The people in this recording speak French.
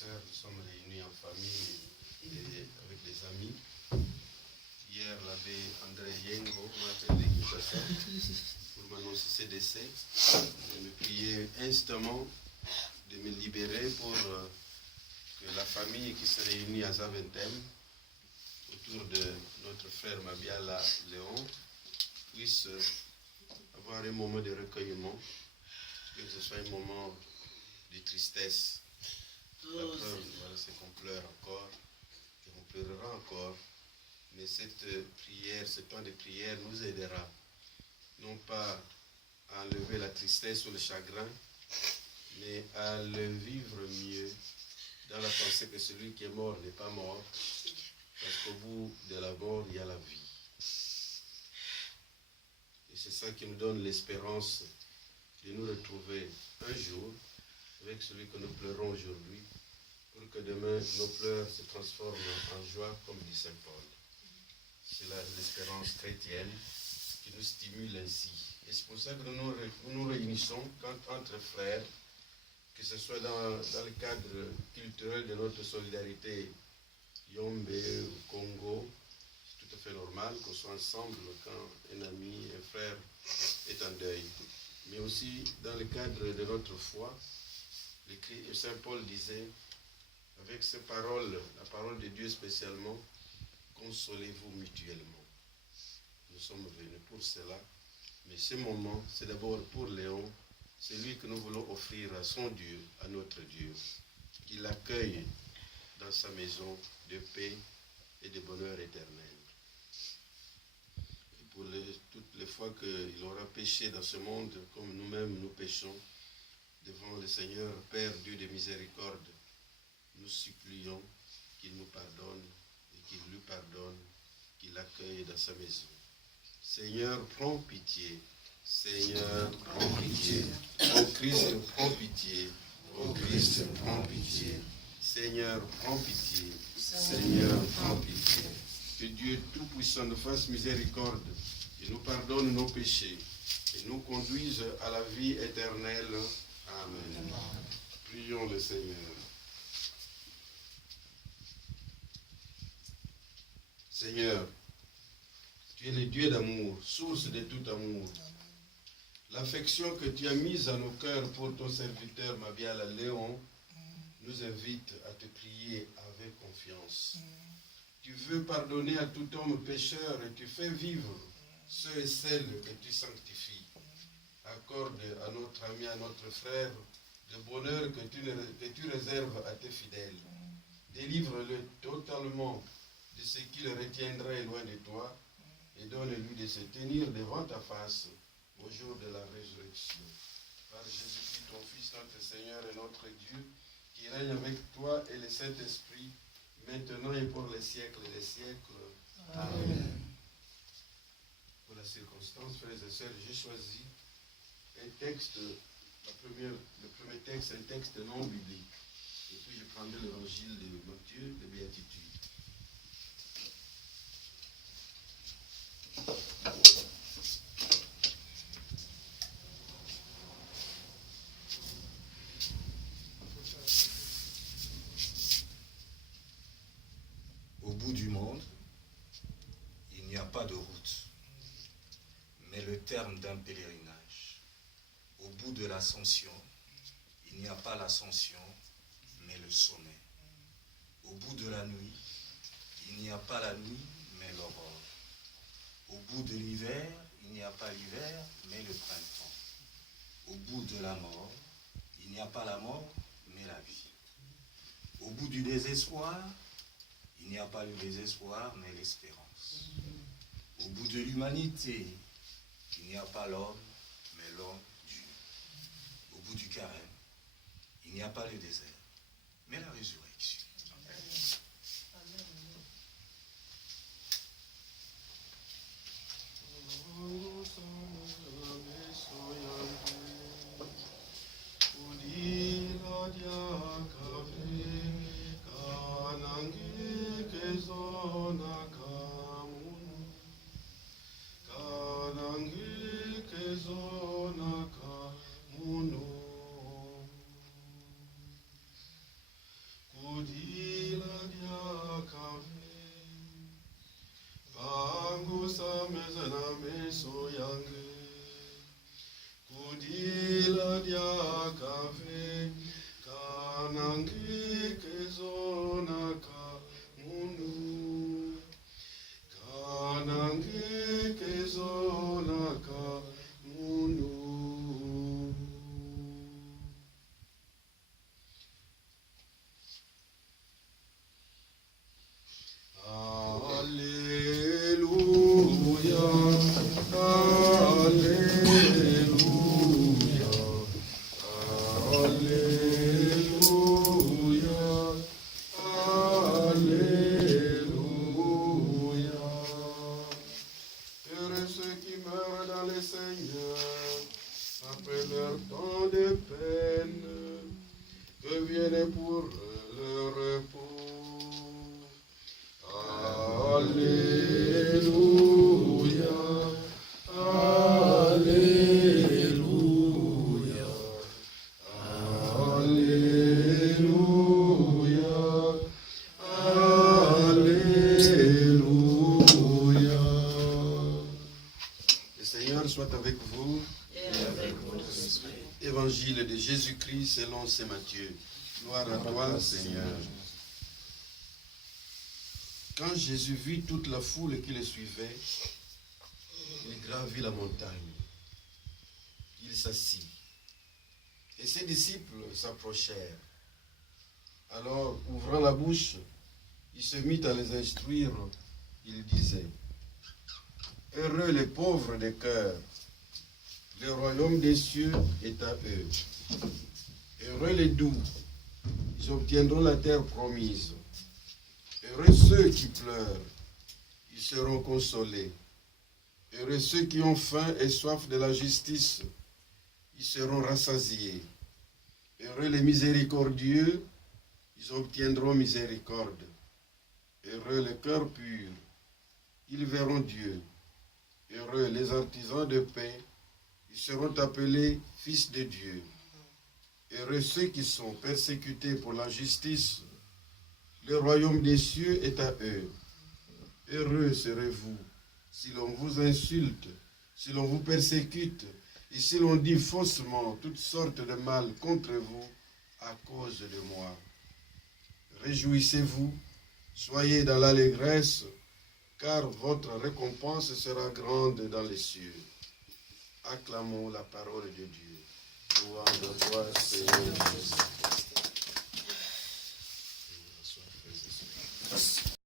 sœurs, nous sommes réunis en famille et avec des amis. Hier, l'abbé André Yengo m'a appelé pour m'annoncer ses décès. Je me priais instamment de me libérer pour que la famille qui se réunit à Zaventem autour de notre frère Mabiala Léon puisse avoir un moment de recueillement, que ce soit un moment de tristesse. La preuve, voilà, c'est qu'on pleure encore, et on pleurera encore, mais cette prière, ce temps de prière nous aidera, non pas à enlever la tristesse ou le chagrin, mais à le vivre mieux, dans la pensée que celui qui est mort n'est pas mort, parce qu'au bout de la mort, il y a la vie. Et c'est ça qui nous donne l'espérance de nous retrouver un jour avec celui que nous pleurons aujourd'hui, pour que demain nos pleurs se transforment en joie, comme dit Saint Paul. C'est l'espérance chrétienne qui nous stimule ainsi. Et c'est pour ça que nous nous réunissons entre frères, que ce soit dans le cadre culturel de notre solidarité Yombe ou Congo. C'est tout à fait normal qu'on soit ensemble quand un ami, un frère est en deuil. Mais aussi dans le cadre de notre foi, Saint Paul disait, avec ces paroles, la parole de Dieu spécialement, consolez-vous mutuellement. Nous sommes venus pour cela, mais ce moment, c'est d'abord pour Léon, c'est lui que nous voulons offrir à son Dieu, à notre Dieu, qu'il accueille dans sa maison de paix et de bonheur éternel. Et pour toutes les fois qu'il aura péché dans ce monde, comme nous-mêmes nous péchons, devant le Seigneur, Père Dieu de miséricorde, nous supplions qu'il nous pardonne et qu'il lui pardonne, qu'il l'accueille dans sa maison. Seigneur, prends pitié. Seigneur, prends pitié. Ô Christ, prends pitié. Ô Christ, prends pitié. Seigneur, prends pitié. Seigneur, prends pitié. Que Dieu Tout-Puissant nous fasse miséricorde et nous pardonne nos péchés et nous conduise à la vie éternelle. Amen. Prions le Seigneur. Seigneur, tu es le Dieu d'amour, source de tout amour. L'affection que tu as mise à nos cœurs pour ton serviteur Mabiala Léon nous invite à te prier avec confiance. Tu veux pardonner à tout homme pécheur et tu fais vivre ceux et celles que tu sanctifies. Accorde à notre ami, à notre frère, le bonheur que tu réserves à tes fidèles. Délivre-le totalement de ce qui le retiendrait loin de toi et donne-lui de se tenir devant ta face au jour de la résurrection. Par Jésus-Christ, ton Fils, notre Seigneur et notre Dieu, qui règne avec toi et le Saint-Esprit, maintenant et pour les siècles des siècles. Amen. Pour la circonstance, frères et sœurs, j'ai choisi un texte, le premier texte, un texte non biblique. Et puis je prendrai l'évangile de Matthieu, de Béatitude. Au bout du monde, il n'y a pas de route, mais le terme d'un pèlerinage. Au bout de l'ascension, il n'y a pas l'ascension, mais le sommet. Au bout de la nuit, il n'y a pas la nuit, mais l'aurore. Au bout de l'hiver, il n'y a pas l'hiver, mais le printemps. Au bout de la mort, il n'y a pas la mort, mais la vie. Au bout du désespoir, il n'y a pas le désespoir, mais l'espérance. Au bout de l'humanité, il n'y a pas l'homme, mais l'homme Dieu. Au bout du carême, il n'y a pas le désert, mais la résurrection. amenés pour le repos. Alléluia, Alléluia, Alléluia, Alléluia. Le Seigneur soit avec vous. Et avec votre esprit. Évangile de Jésus-Christ selon saint Matthieu. Gloire à toi, Seigneur. Quand Jésus vit toute la foule qui le suivait, il gravit la montagne. Il s'assit. Et ses disciples s'approchèrent. Alors, ouvrant la bouche, il se mit à les instruire. Il disait, « Heureux les pauvres de cœur, le royaume des cieux est à eux. Heureux les doux, ils obtiendront la terre promise. Heureux ceux qui pleurent, ils seront consolés. Heureux ceux qui ont faim et soif de la justice, ils seront rassasiés. Heureux les miséricordieux, ils obtiendront miséricorde. Heureux le cœur pur, ils verront Dieu. Heureux les artisans de paix, ils seront appelés fils de Dieu. Heureux ceux qui sont persécutés pour la justice, le royaume des cieux est à eux. Heureux serez-vous si l'on vous insulte, si l'on vous persécute, et si l'on dit faussement toutes sortes de mal contre vous à cause de moi. Réjouissez-vous, soyez dans l'allégresse, car votre récompense sera grande dans les cieux. Acclamons la parole de Dieu. Louange à toi, Seigneur.